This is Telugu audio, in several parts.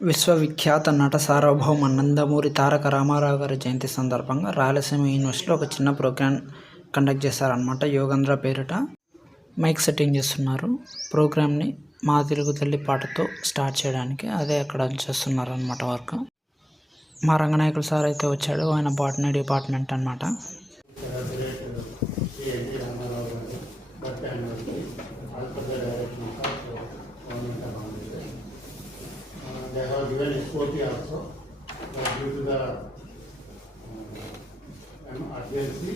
విశ్వవిఖ్యాత నట సార్వభౌమ నందమూరి తారక రామారావు గారి జయంతి సందర్భంగా రాయలసీమ యూనివర్సిటీలో ఒక చిన్న ప్రోగ్రామ్ కండక్ట్ చేశారనమాట. యోగేంద్ర పేరిట మైక్ సెట్టింగ్ చేస్తున్నారు. ప్రోగ్రామ్ని మా తెలుగు తల్లి పాటతో స్టార్ట్ చేయడానికి అదే అక్కడ చేస్తున్నారు అనమాట వర్క్. మా రంగనాయకులు సార్ అయితే వచ్చాడు, ఆయన బాటనీ డిపార్ట్మెంట్ అనమాట. They have given SOP also, due to the urgency,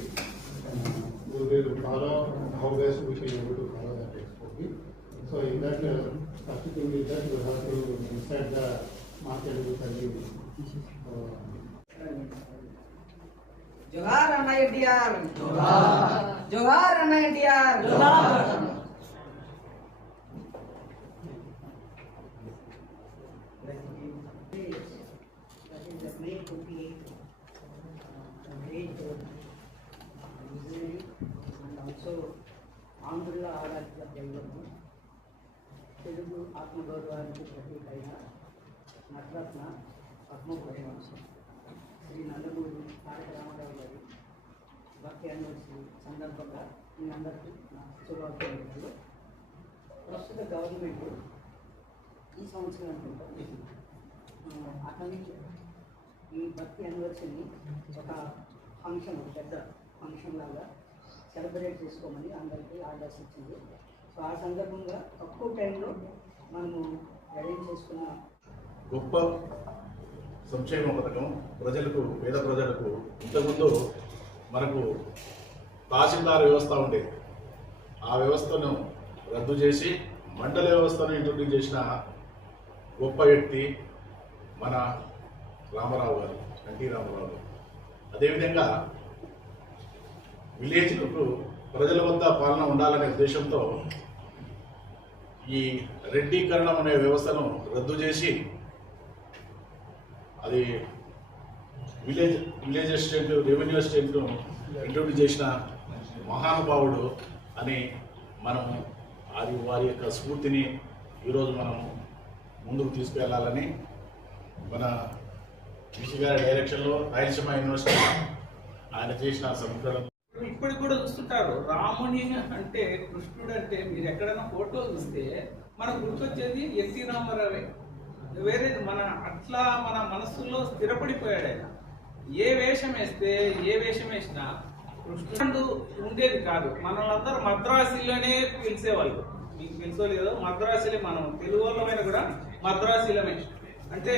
we will follow how best we can able to follow that SOP. So in that, first thing is that we have to set the market with the जोहार अन्ना एनटीआर, जोहार अन्ना एनटीआर, जोहार. ఆంధ్రుల ఆరాధ్య దైవము, తెలుగు ఆత్మగౌరవానికి ప్రతీకైన నటరత్న పద్మభూషణ్ శ్రీ నందమూరి తారక రామారావు గారి భక్తి యానివర్సరీ సందర్భంగా మీ అందరికీ నా శుభాకాంక్షలు. ప్రస్తుత గవర్నమెంట్ ఈ సంవత్సరం అనుకుంటా అక్కడి నుంచి ఈ భక్తి యానివర్సరీని ఒక ఫంక్షన్, పెద్ద ఫంక్షన్ లాగా సెలబ్రేట్ చేసుకోమని అందరికీ ఆర్డర్స్ ఇచ్చింది. సో ఆ సందర్భంగా తక్కువ టైంలో మనము అరేంజ్ చేసుకున్న గొప్ప సంక్షేమ పథకం ప్రజలకు, పేద ప్రజలకు. ఇంతకుముందు మనకు తహసీల్దార్ వ్యవస్థ ఉండేది. ఆ వ్యవస్థను రద్దు చేసి మండల వ్యవస్థను ఇంట్రొడ్యూస్ చేసిన గొప్ప వ్యక్తి మన రామారావు గారు, ఎన్టీ రామారావు గారు. అదేవిధంగా విలేజ్లకు ప్రజల వద్ద పాలన ఉండాలనే ఉద్దేశంతో ఈ రెడ్డీకరణం అనే వ్యవస్థను రద్దు చేసి అది విలేజ్ అసిస్టెంట్, రెవెన్యూ అసిస్టెంట్ను ఇంట్రొడ్యూస్ చేసిన మహానుభావుడు అని మనం వారి యొక్క స్ఫూర్తిని ఈరోజు మనం ముందుకు తీసుకెళ్లాలని మన విషి గారి డైరెక్షన్లో రాయలసీమ యూనివర్సిటీ ఆయన చేసిన సంస్కరణ. ఇప్పటికి కూడా చూస్తుంటారు. రాముని అంటే, కృష్ణుడు అంటే మీరు ఎక్కడైనా ఫోటో చూస్తే మనకు గుర్తొచ్చేది ఎన్టీ రామారావే. వేరే మన మనస్సులో స్థిరపడిపోయాడు ఆయన. ఏ వేషం వేసినా కృష్ణుడు ఉండేది కాదు. మనల్ని మద్రాసీలోనే పిలిచేవాళ్ళు. మీకు తెలుసో మద్రాసీలే, మనం తెలుగు వాళ్ళమైన కూడా మద్రాసీలమే. అంటే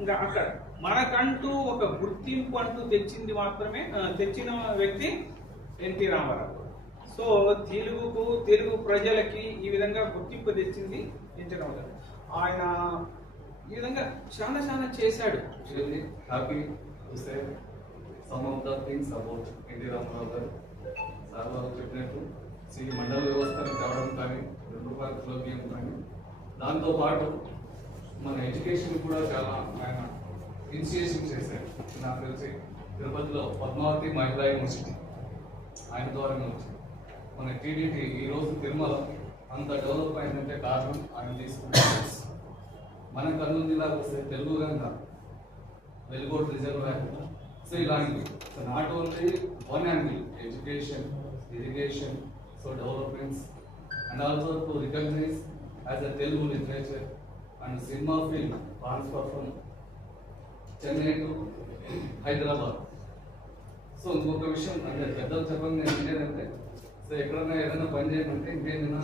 ఇంకా అక్కడ మనకంటూ ఒక గుర్తింపు అంటూ తెచ్చిన వ్యక్తి ఎన్టీ రామారావు. సో తెలుగు ప్రజలకి ఈ విధంగా గుర్తింపు తెచ్చింది ఎన్టీ రామారావు. ఆయన ఈ విధంగా చాలా చేశాడు. Happy to say some of the things about NT Rama Rao garu. Sir వారు చెప్పినట్టు మండల వ్యవస్థను తేవడం కానీ, రూపాయల కానీ, దాంతోపాటు మన ఎడ్యుకేషన్ కూడా చాలా ఆయన ఇనిషియేషన్ చేశారు. నాకు తెలిసి తిరుపతిలో పద్మావతి మహిళా యూనివర్సిటీ ఆయన ద్వారానే వచ్చింది. మన టీడీటీ ఈరోజు తిరుమల అంత డెవలప్ అయిందంటే కారణం ఆయన తీసుకున్న. మన కర్నూలు జిల్లాకు వస్తే తెలుగు రంగం, వెలుగోట్ రిజర్వాయర్. సో ఇలాంటి not only one angle, education, irrigation, so developments, and also to recognise as a Telugu literature and cinema film transfer from Chennai to Hyderabad. So ఇంకొక విషయం అంటే పెద్దలు చెప్పండి, నేను వినేదంటే, సో ఎక్కడన్నా ఏదైనా పని చేయమంటే ఇంకేదైనా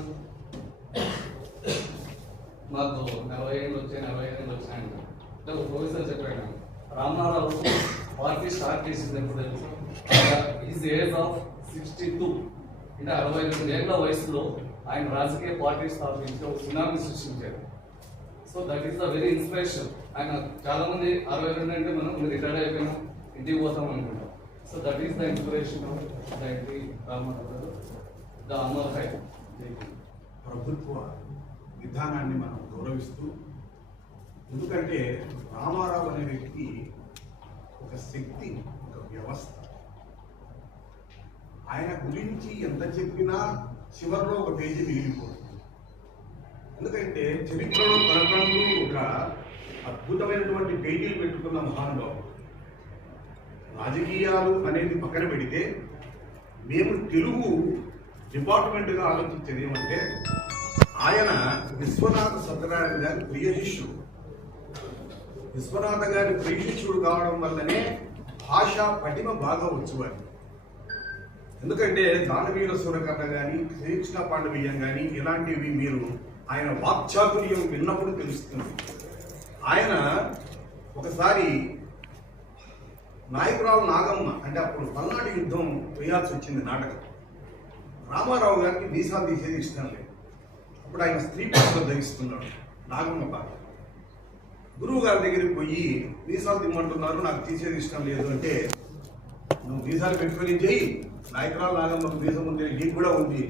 మాకు 40 ఏళ్ళు వచ్చాయంట. ఒక ప్రొఫెసర్ చెప్పాడు, రామారావు పార్టీ స్టార్ట్ చేసింది ఎప్పుడు తెలుసు? ఈజ్ ఏజ్ ఆఫ్ 62, అంటే 62 ఏళ్ల వయసులో ఆయన రాజకీయ పార్టీ స్థాపించి ఒక సునామీ సృష్టించారు. So that is the very inspiration. ఆయన చాలా మంది 62 అంటే మనం రిటైర్డ్ అయిపోయినాం, ఇంటికి పోతాం అనుకుంటాం. So that is the inspiration of the NT Rama Rao garu, the Amar high. ప్రభుత్వ విధానాన్ని మనం గౌరవిస్తూ, ఎందుకంటే రామారావు అనే వ్యక్తి ఒక శక్తి, ఒక వ్యవస్థ. ఆయన గురించి ఎంత చెప్పినా చివరిలో ఒక పేజీ మిగిలిపోతుంది. ఎందుకంటే చరిత్రలో తనకంటూ ఒక అద్భుతమైనటువంటి పేజీలు పెట్టుకున్న మహానుభావుడు. రాజకీయాలు అనేది పక్కన పెడితే మేము తెలుగు డిపార్ట్మెంట్గా ఆలోచించేది ఏమంటే, ఆయన విశ్వనాథ సత్యనారాయణ గారి ప్రియ శిష్యుడు. విశ్వనాథ గారి ప్రియ శిష్యుడు కావడం వల్లనే భాషా పటిమ బాగా వచ్చేవాడు. ఎందుకంటే దానవీర సూరకర్ణ కానీ, శ్రీకృష్ణ పాండవీయం కానీ ఇలాంటివి మీరు ఆయన వాక్చాతుర్యం విన్నప్పుడు తెలుస్తుంది. ఆయన ఒకసారి నాయకురావు నాగమ్మ అంటే అప్పుడు పల్నాడు యుద్ధం వేయాల్సి వచ్చింది నాటకం. రామారావు గారికి వీసాలు తీసేది ఇష్టం లేదు. అప్పుడు ఆయన స్త్రీ పాత్ర ధరిస్తున్నాడు నాగమ్మ పాత్ర. గురువు గారి దగ్గరికి పోయి వీసాలు తిమ్మంటున్నారు, నాకు తీసేది ఇష్టం లేదు అంటే, నువ్వు వీసాలు పెట్టుకొని చెయ్యి, నాయకురావు నాగమ్మకు వీసం ఉంది, నీకు కూడా ఉంది,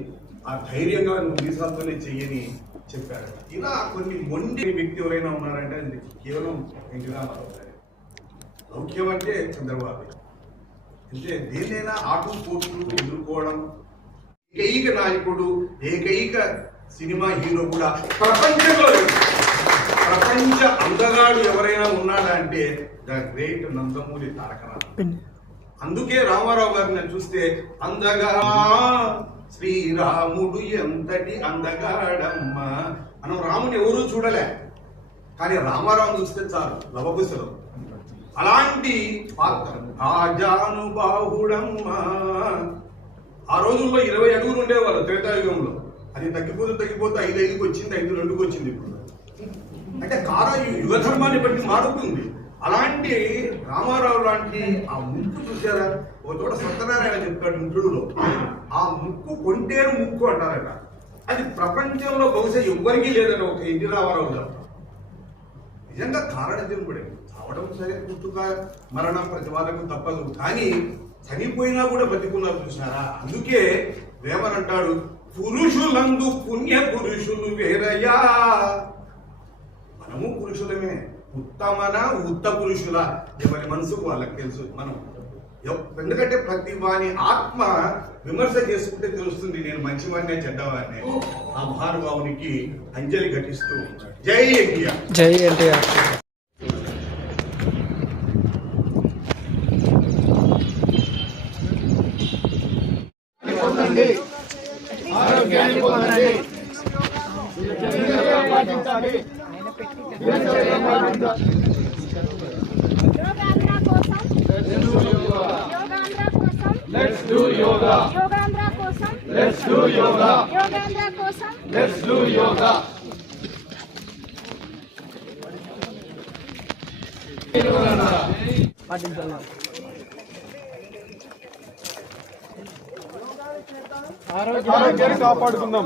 ఆ ధైర్యంగా నువ్వు వీసాలతోనే చెయ్యని చెప్పారు. ఇలా కొన్ని మొండి వ్యక్తి ఎవరైనా ఉన్నారంటే అది కేవలం ఎన్టీ రామారావు గారు. లౌక్యం అంటే చంద్రబాబు. అంటే దేన్నైనా ఆటుపోట్లు ఎదుర్కోవడం. ఏకైక నాయకుడు, ఏకైక సినిమా హీరో కూడా ప్రపంచంలో లేదు. ప్రపంచ అందగాడు ఎవరైనా ఉన్నాడా అంటే ద గ్రేట్ నందమూరి తారక రామారావు. అందుకే రామారావు గారిని చూస్తే అందగా శ్రీరాముడు ఎంతటి అందగాడమ్మా. మనం రాముని ఎవరూ చూడలే, కానీ రామారావు చూస్తే చాలు లవకుశలం. అలాంటి పాత్ర రాజానుబాహుడమ్మా. ఆ రోజుల్లో 20 అడుగులు ఉండేవాళ్ళు త్రేతాయుగంలో. అది తగ్గిపోతే 5 5కి వచ్చింది, 5 2కి వచ్చింది ఇప్పుడు. అంటే యుగ ధర్మాన్ని బట్టి మారుతుంది. అలాంటి రామారావు లాంటి ఆ ముక్కు చూసారా? ఒక చోట సత్యనారాయణ చెప్తాడు ఇంద్రుడులో, ఆ ముక్కు కొంటేరు ముక్కు అంటారట. అది ప్రపంచంలో బహుశా ఎవ్వరికీ లేదట, ఒక ఎన్టీ రామారావు తప్ప. నిజంగా కారణ జన్ముడే. చావడం సరే, పుట్టుక మరణం ప్రతి వాళ్ళకు తప్పదు, కానీ చనిపోయినా కూడా బతికున్నారు చూసారా? అందుకే వేమన్ అంటాడు, పురుషులందు పుణ్య పురుషులు వేరయ్యా. మనము పురుషులమే, ఉత్తమన ఉత్త పురుషుల ఎవరి మనసుకు వాళ్ళకి తెలుసు. మనం ఎందుకంటే ప్రతి వాని ఆత్మ విమర్శ చేసుకుంటే తెలుస్తుంది నేను మంచివాడినే చెడ్డవాడినే. ఆ మహానుభావునికి అంజలి ఘటిస్తూ జై ఎన్టీఆర్. జై ఎన్టీఆర్. ఆరోగ్యాన్ని పొందండి. యోగాంధ్ర కోసం లెట్స్ డు యోగా. యోగాంధ్ర కోసం లెట్స్ డు యోగా. యోగాంధ్ర కోసం లెట్స్ డు యోగా. ఆరోగ్యాన్ని కాపాడుకుందాం.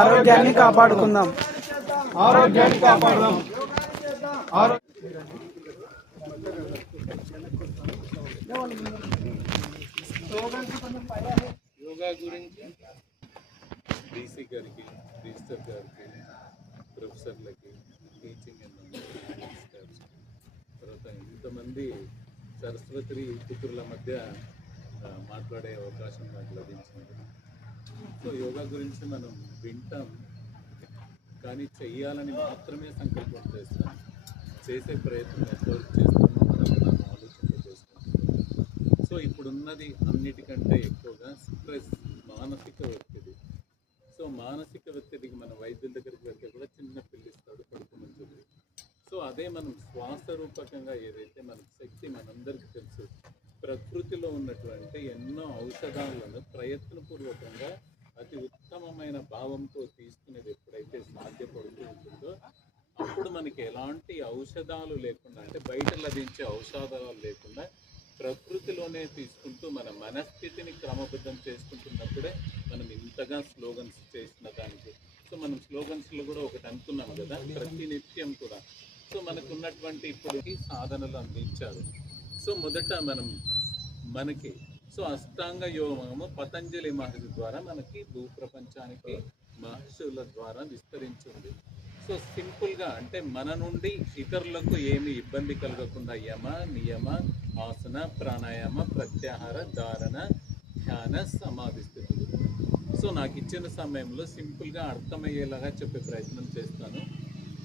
ఆరోగ్యాన్ని కాపాడుకుందాం. ఆరోగ్యాన్ని కాపాడుదాం. యోగా గురించి డీసీ గారికి, రిజిస్టర్ గారికి, ప్రొఫెసర్లకి, టీచింగ్ స్టాఫ్స్, తర్వాత ఇంతమంది సరస్వతి పుత్రుల మధ్య మాట్లాడే అవకాశం నాకు లభించింది. సో యోగా గురించి మనం వింటాం, కానీ చెయ్యాలని మాత్రమే సంకల్పం చేస్తాం. చేసే ప్రయత్నం ఎంతవరకు చేస్తామో మనం ఆలోచన చేసుకుంటున్నాం. సో ఇప్పుడున్నది అన్నిటికంటే ఎక్కువగా స్ట్రెస్, మానసిక ఒత్తిడి. సో మానసిక ఒత్తిడికి మన వైద్యుల దగ్గరికి వెళ్తే కూడా చిన్న పిల్లిస్తాడు, పడుకోమని చెప్పి. సో అదే మనం శ్వాస రూపకంగా ఏదైతే మనకు శక్తి, మనందరికీ తెలుసు, ప్రకృతిలో ఉన్నటువంటి ఎన్నో ఔషధాలను ప్రయత్నపూర్వకంగా అతి ఉత్తమమైన భావంతో తీసుకునేది ఎప్పుడైతే సాధ్యపడుతూ ఉంటుందో అప్పుడు మనకి ఎలాంటి ఔషధాలు లేకుండా, అంటే బయట లభించే ఔషధాలు లేకుండా ప్రకృతిలోనే తీసుకుంటూ మన మనస్థితిని క్రమబద్ధం చేసుకుంటున్నప్పుడే మనం ఇంతగా స్లోగన్స్ చేసిన దానికి. సో మనం స్లోగన్స్లో కూడా ఒకటి అనుకున్నాం కదా, ప్రతి నిత్యం కూడా. సో మనకు ఉన్నటువంటి ఇప్పటికి సాధనలు అందించారు. సో మొదట మనకి సో అష్టాంగ యోగము పతంజలి మహర్షి ద్వారా మనకి భూప్రపంచానికి మహర్షుల ద్వారా విస్తరించింది. సో సింపుల్గా అంటే మన నుండి ఇతరులకు ఏమి ఇబ్బంది కలగకుండా యమ, నియమ, ఆసన, ప్రాణాయామ, ప్రత్యాహార, ధారణ, ధ్యాన, సమాధి స్థితులు. సో నాకు ఇచ్చిన సమయంలో సింపుల్గా అర్థమయ్యేలాగా చెప్పే ప్రయత్నం చేస్తాను.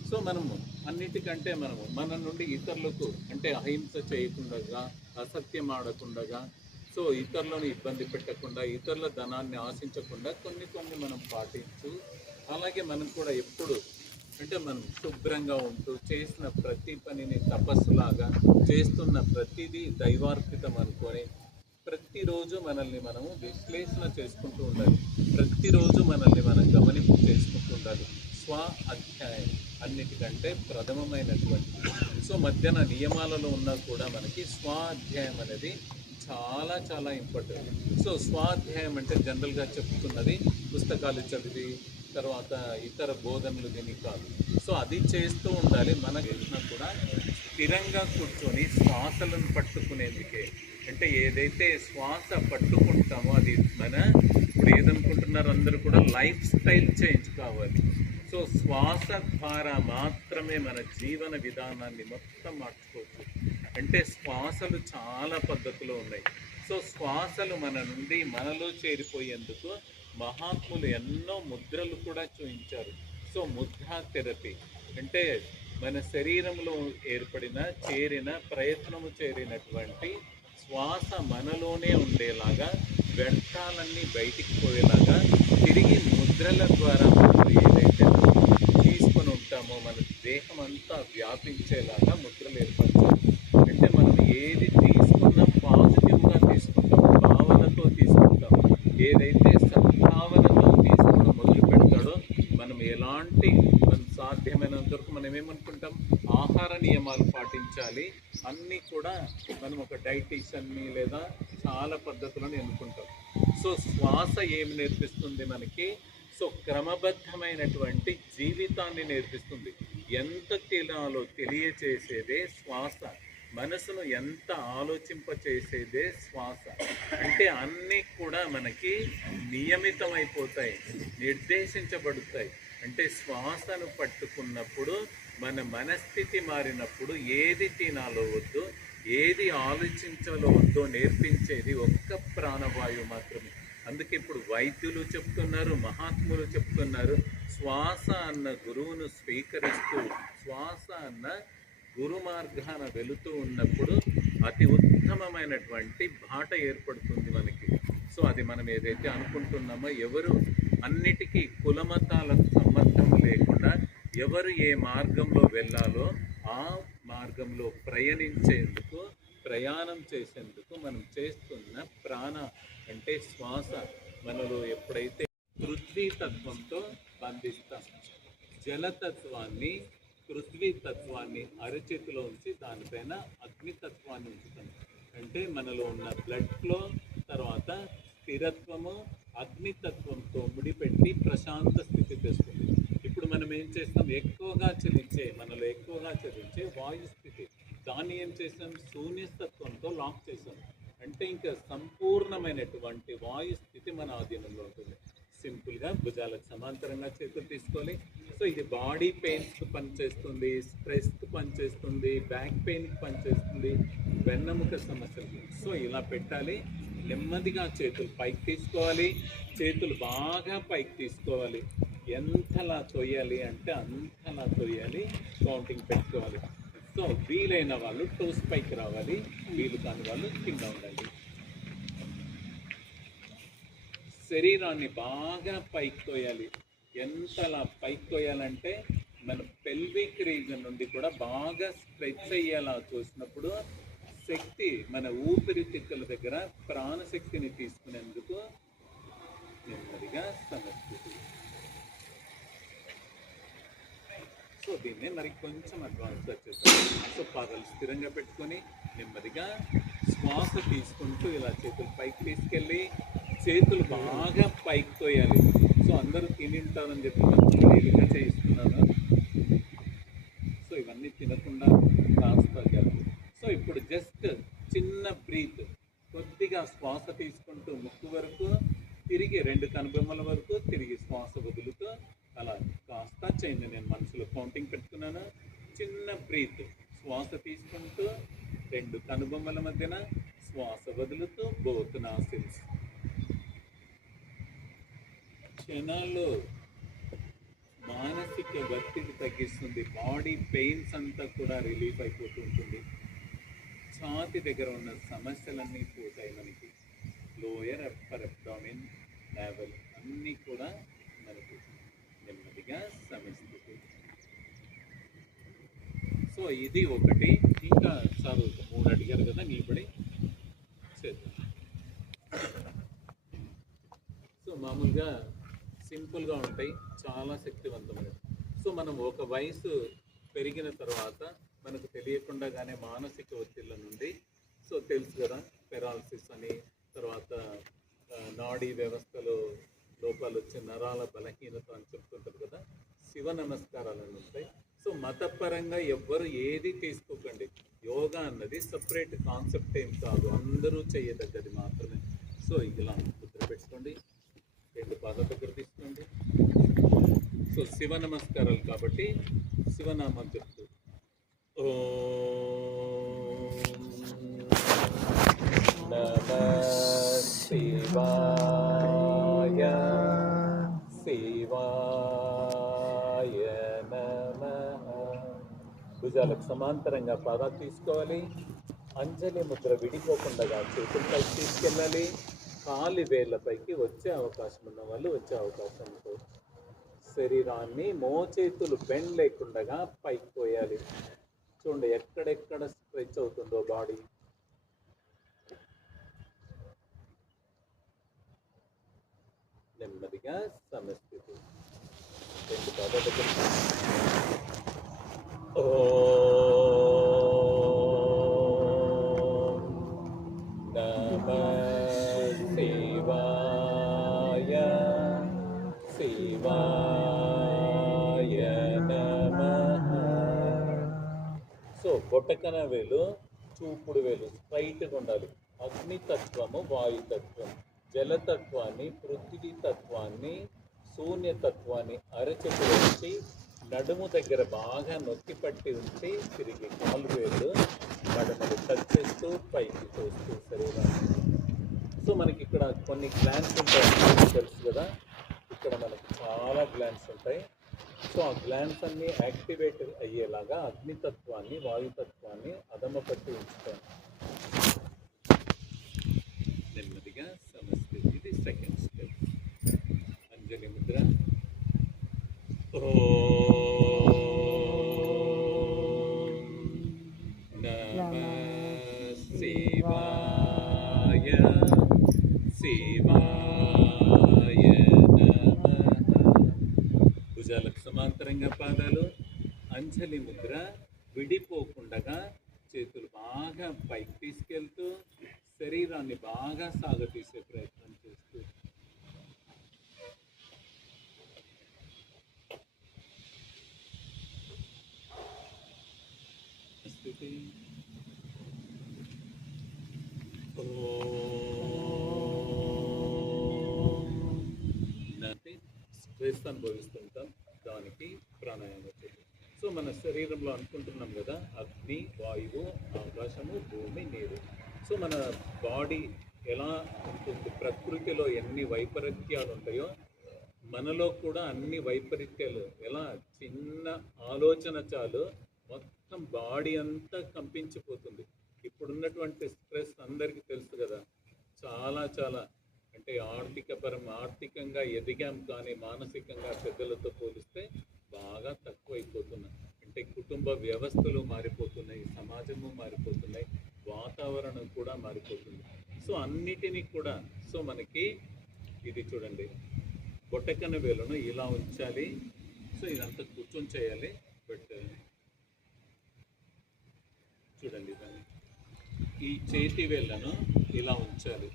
సో సో మనము అన్నిటికంటే మన నుండి ఇతరులకు అంటే అహింస చేయకుండా, అసత్యం ఆడకుండా, సో ఇతరులను ఇబ్బంది పెట్టకుండా, ఇతరుల ధనాన్ని ఆశించకుండా కొన్ని మనం పాటించు. అలాగే మనం కూడా ఎప్పుడు అంటే మనం శుభ్రంగా ఉంటూ చేసిన ప్రతి పనిని తపస్సులాగా చేస్తున్న ప్రతిదీ దైవార్పితం అనుకొని ప్రతిరోజు మనల్ని మనము విశ్లేషణ చేసుకుంటూ ఉండాలి. ప్రతిరోజు మనల్ని మనం గమనింపు చేసుకుంటూ ఉండాలి. స్వ అధ్యాయం అన్నిటికంటే ప్రథమమైనటువంటి. సో మధ్యాహ్న నియమాలలో ఉన్నా కూడా మనకి స్వాధ్యాయం అనేది చాలా చాలా ఇంపార్టెంట్. సో స్వాధ్యాయం అంటే జనరల్గా చెప్తున్నది పుస్తకాలు చదివి తర్వాత ఇతర బోధనలు దీనికి కాదు. సో అది చేస్తూ ఉండాలి. మనకి కూడా స్థిరంగా కూర్చొని శ్వాసలను పట్టుకునేందుకే. అంటే ఏదైతే శ్వాస పట్టుకుంటామో అది ఇప్పుడు ఏదనుకుంటున్నారు అందరూ కూడా లైఫ్ స్టైల్ చేంజ్ కావాలి. సో శ్వాస ద్వారా మాత్రమే మన జీవన విధానాన్ని మొత్తం మార్చుకోవచ్చు. అంటే శ్వాసలు చాలా పద్ధతులు ఉన్నాయి. సో శ్వాసలు మన నుండి మనలో చేరిపోయేందుకు మహాత్ములు ఎన్నో ముద్రలు కూడా చూపించారు. సో ముద్రా థెరపీ అంటే మన శరీరంలో చేరిన ప్రయత్నము చేరినటువంటి శ్వాస మనలోనే ఉండేలాగా, వ్యర్థాలన్నీ బయటికి పోయేలాగా తిరిగి ముద్రల ద్వారా మనం ఏదైతే తీసుకొని ఉంటామో మన దేహం అంతా వ్యాపించేలాగా ముద్రలు ఏర్పరచాలి. అంటే మనం ఏది తీసుకున్నా పాజిటివ్గా తీసుకుంటాం, భావనతో తీసుకుంటాం. ఏదైతే సద్భావనతో తీసుకోవడం మొదలు పెడతాడో మనం మనం సాధ్యమైనంత వరకు మనం ఏమనుకుంటాం, ఆహార నియమాలు పాటించాలి అన్నీ కూడా మనం ఒక డైటీషియన్ని లేదా చాలా పద్ధతులను ఎన్నుకుంటాం. సో శ్వాస ఏమి నేర్పిస్తుంది మనకి? సో క్రమబద్ధమైనటువంటి జీవితాన్ని నేర్పిస్తుంది. ఎంత తినాలో తెలియచేసేదే శ్వాస. మనసును ఎంత ఆలోచింపచేసేదే శ్వాస. అంటే అన్నీ కూడా మనకి నియమితమైపోతాయి, నిర్దేశించబడతాయి. అంటే శ్వాసను పట్టుకున్నప్పుడు మన మనస్థితి మారినప్పుడు ఏది తినాలో వద్దో, ఏది ఆలోచించాలో వద్దో నేర్పించేది ఒక్క ప్రాణవాయువు మాత్రమే. అందుకే ఇప్పుడు వైద్యులు చెప్తున్నారు, మహాత్ములు చెప్తున్నారు, శ్వాస అన్న గురువును స్వీకరిస్తూ శ్వాస అన్న గురు మార్గాన వెళుతూ ఉన్నప్పుడు అతి ఉత్తమమైనటువంటి బాట ఏర్పడుతుంది మనకి. సో అది మనం ఏదైతే అనుకుంటున్నామో, ఎవరు అన్నిటికీ కులమతాలకు సంబంధం లేకుండా ఎవరు ఏ మార్గంలో వెళ్ళాలో ఆ మార్గంలో ప్రయాణం చేసేందుకు మనం చేస్తున్న ప్రాణ అంటే శ్వాస మనలో ఎప్పుడైతే పృథ్వీ తత్వంతో బంధిస్తాం, జలతత్వాన్ని పృథ్వీ తత్వాన్ని అరచేతిలో ఉంచి దానిపైన అగ్నితత్వాన్ని ఉంచుతాం. అంటే మనలో ఉన్న బ్లడ్ ఫ్లో తర్వాత స్థిరత్వము అగ్నితత్వంతో ముడిపెట్టి ప్రశాంత స్థితి తెస్తుంది. ఇప్పుడు మనం ఏం చేస్తాం, మనలో ఎక్కువగా చలించే వాయు స్థితి, దాన్ని ఏం చేస్తాం, శూన్యతత్వంతో లాక్ చేసాం. అంటే ఇంకా సంపూర్ణమైనటువంటి వాయు స్థితి మన ఆధీనంలో ఉంటుంది. సింపుల్గా భుజాలకు సమాంతరంగా చేతులు తీసుకోవాలి. సో ఇది బాడీ పెయిన్స్కి పనిచేస్తుంది, స్ట్రెస్కి పనిచేస్తుంది, బ్యాక్ పెయిన్కి పనిచేస్తుంది, వెన్నెముక సమస్యలు. సో ఇలా పెట్టాలి. నెమ్మదిగా చేతులు పైకి తీసుకోవాలి, చేతులు బాగా పైకి తీసుకోవాలి. ఎంతలా తొయ్యాలి అంటే అంతలా తొయ్యాలి, కౌంటింగ్ పెట్టుకోవాలి. సో వీలైన వాళ్ళు టోస్ పైకి రావాలి, వీలు కాని వాళ్ళు కింద ఉండాలి. శరీరాన్ని బాగా పైకి తోయాలి. ఎంతలా పైకి తోయాలంటే మన పెల్విక్ రీజన్ నుండి కూడా బాగా స్ట్రెచ్ అయ్యేలా చూసినప్పుడు శక్తి మన ఊపిరితిత్తుల దగ్గర ప్రాణశక్తిని తీసుకునేందుకు నెమ్మదిగా సమర్పిస్తుంది. సో దీన్ని మరి కొంచెం అడ్వాన్స్గా చేద్దాం. సో పాదాలు స్థిరంగా పెట్టుకొని నెమ్మదిగా శ్వాస తీసుకుంటూ ఇలా చేతులు పైకి తీసుకెళ్ళి చేతులు బాగా పైకి తోయాలి. సో అందరూ తింటారని చెప్పి తేలిక చేయిస్తున్నాను. సో ఇవన్నీ తినకుండా కాస్త జరుగు. సో ఇప్పుడు జస్ట్ చిన్న బ్రీత్, కొద్దిగా శ్వాస తీసుకుంటూ ముక్కు వరకు తిరిగి 2 కనుబొమ్మల వరకు తిరిగి శ్వాస వదులుతూ అలా కాస్త చేయండి. నేను మనసులో కౌంటింగ్ పెట్టుకున్నాను. చిన్న బ్రీత్, శ్వాస తీసుకుంటూ 2 కనుబొమ్మల మధ్యన శ్వాస వదులుతూ బోత్ నాసిల్స్. క్షణాల్లో మానసిక ఒత్తిడి తగ్గిస్తుంది, బాడీ పెయిన్స్ అంతా కూడా రిలీఫ్ అయిపోతూ ఉంటుంది, ఛాతి దగ్గర ఉన్న సమస్యలన్నీ పోతాయి మనకి, లోయర్ అప్పర్ అబ్డామిన్ లెవెల్ అన్నీ కూడా మనకు నెమ్మదిగా సమస్థితి. సో ఇది ఒకటి. ఇంకా సార్ 3 అడిగారు కదా, నిలబడి చేద్దాం. సో మామూలుగా సింపుల్గా ఉంటాయి, చాలా శక్తివంతమైనవి. సో మనం ఒక వయసు పెరిగిన తర్వాత మనకు తెలియకుండానే మానసిక ఒత్తిళ్ళ నుండి, సో తెలుసు కదా, పెరాలసిస్ అని, తర్వాత నాడీ వ్యవస్థలో లోపాలు వచ్చే నరాల బలహీనత అని చెప్తుంటారు కదా, శివ నమస్కారాలు ఉంటాయి. సో మతపరంగా ఎవ్వరు ఏది తీసుకోకండి, యోగా అన్నది సపరేట్ కాన్సెప్ట్ ఏం కాదు, అందరూ చేయదగ్గది మాత్రమే. సో ఇలా ముద్ర పెట్టుకోండి, 2 పాదాల దగ్గర తీసుకోండి. సో శివ నమస్కారాలు కాబట్టి శివనామం చెప్తూ ఓం నమః శివాయ శివాయ నమః. భుజాలకు సమాంతరంగా పాదాలు తీసుకోవాలి. అంజలి ముద్ర విడిపోకుండా చేతులపై తీసుకెళ్ళాలి. కాలి వేళ్ళపైకి వచ్చే అవకాశం ఉన్న వాళ్ళు వచ్చే అవకాశం ఉంటుంది. శరీరాన్ని మోచేతులు బెండ్ లేకుండా పైకి పోయాలి. చూడండి ఎక్కడెక్కడ స్ట్రెచ్ అవుతుందో బాడీ. నెమ్మదిగా సమస్థితి. 2 పాదాల దగ్గర బొటకన వేలు, చూపుడు వేలు స్ట్రైట్గా ఉండాలి. అగ్నితత్వము, వాయుతత్వం, జలతత్వాన్ని, పృథ్వీ తత్వాన్ని, శూన్యతత్వాన్ని అరచేతులు ఉంచి నడుము దగ్గర బాగా నొక్కి పట్టి ఉంచి తిరిగి కాలు వేలు నడుములు టచ్ చేస్తూ పైకి తోస్తూ శరీరాన్ని. సో మనకి ఇక్కడ కొన్ని గ్లాండ్స్ ఉంటాయి, తెలుసు కదా, ఇక్కడ మనకి చాలా గ్లాండ్స్ ఉంటాయి. సో ఆ గ్లాండ్స్ అన్నీ యాక్టివేట్ అయ్యేలాగా అగ్నితత్వాన్ని, వాయుతత్వాన్ని అదమపట్టి ఉంచుతాం. నెమ్మదిగా సమస్థితి. ఇది సెకండ్ స్టెప్. అంజలి ముద్ర. నమః శివాయ శివాయ నమః. భుజాలకు సమాంతరంగా పాదాలు. అంజలి ముద్ర విడిపోకుండా చేతులు బాగా పైకి తీసుకెళ్తూ శరీరాన్ని బాగా సాగతీసే ప్రయత్నం చేస్తూ స్థితి. స్ట్రెస్ అనుభవిస్తుంటాం, దానికి ప్రాణాయామం చేయాలి. సో మన శరీరంలో అనుకుంటున్నాం కదా, అగ్ని, వాయువు, ఆకాశము, భూమి, నీరు. సో మన బాడీ ఎలా ఉంటుంది, ప్రకృతిలో ఎన్ని వైపరీత్యాలు ఉంటాయో మనలో కూడా అన్ని వైపరీత్యాలు. ఎలా చిన్న ఆలోచన చాలు మొత్తం బాడీ అంతా కంపించిపోతుంది. ఇప్పుడున్నటువంటి స్ట్రెస్ అందరికీ తెలుసు కదా, చాలా చాలా అంటే ఆర్థికంగా ఎదిగాం కానీ మానసికంగా పెద్దలతో పోలిస్తే బాగా తక్కువైపోతున్నాయి. అంటే కుటుంబ వ్యవస్థలు మారిపోతున్నాయి, సమాజము మారిపోతున్నాయి, వాతావరణం కూడా మారిపోతుంది. సో అన్నిటినీ కూడా, సో మనకి ఇది చూడండి, బొట్టకన వేలును ఇలా ఉంచాలి. సో ఇదంతా కూర్చొని చేయాలి. బట్ చూడండి, దాన్ని ఈ చేతి వేళ్ళను ఇలా ఉంచాలి.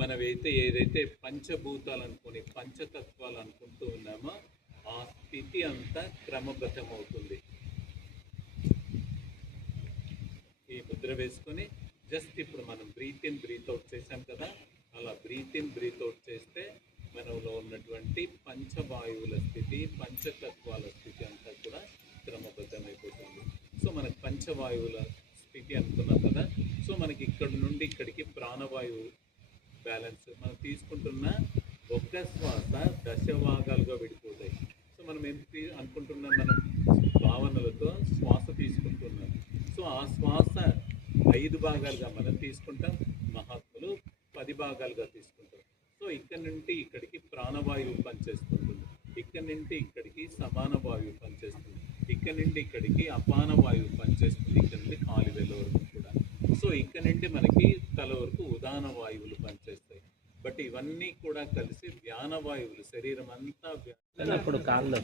మనమైతే ఏదైతే పంచభూతాలు అనుకుని పంచతత్వాలు అనుకుంటూ ఉన్నామో ఆ స్థితి అంతా క్రమబద్ధమవుతుంది. ఈ ముద్ర వేసుకొని జస్ట్ ఇప్పుడు మనం బ్రీత్ ఇన్ బ్రీత్ అవుట్ చేసాం కదా, అలా బ్రీత్ ఇన్ బ్రీత్ అవుట్ చేస్తే మనలో ఉన్నటువంటి పంచవాయువుల స్థితి, పంచతత్వాల స్థితి అంతా కూడా క్రమబద్ధమైపోతుంది. సో మనకు పంచవాయువుల స్థితి అనుకున్నాం కదా, సో మనకి ఇక్కడ నుండి ఇక్కడికి ప్రాణవాయువు బ్యాలెన్స్ మనం తీసుకుంటున్న ఒక్క శ్వాస దశ భాగాలుగా విడిపోతాయి. సో మనం ఏం అనుకుంటున్నాం, మనం భావనలతో శ్వాస తీసుకుంటున్నాం. సో ఆ శ్వాస 5 భాగాలుగా మనం తీసుకుంటాం, మహాత్ములు 10 భాగాలుగా తీసుకుంటాం. సో ఇక్కడ నుండి ఇక్కడికి ప్రాణవాయువు పనిచేస్తుంటుంది, ఇక్కడ నుండి ఇక్కడికి సమాన వాయువు పనిచేస్తుంది, ఇక్కడ నుండి ఇక్కడికి అపాన వాయువు పనిచేస్తుంది, ఇక్కడ నుండి కాలివేల వరకు కూడా. సో ఇక్కడ నుండి మనకి తల వరకు ఉదాన వాయువులు పనిచేస్తాయి. బట్ ఇవన్నీ కూడా కలిసి ధ్యాన వాయువులు, శరీరం అంతా ఇప్పుడు కాళ్ళు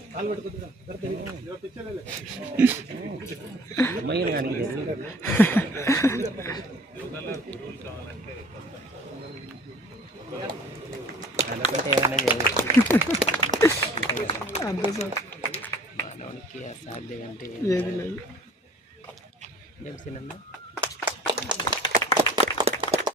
యోగాలో గురువులు కావాలంటే మానవునికి అసాధ్యం అంటే ఏది లేదు.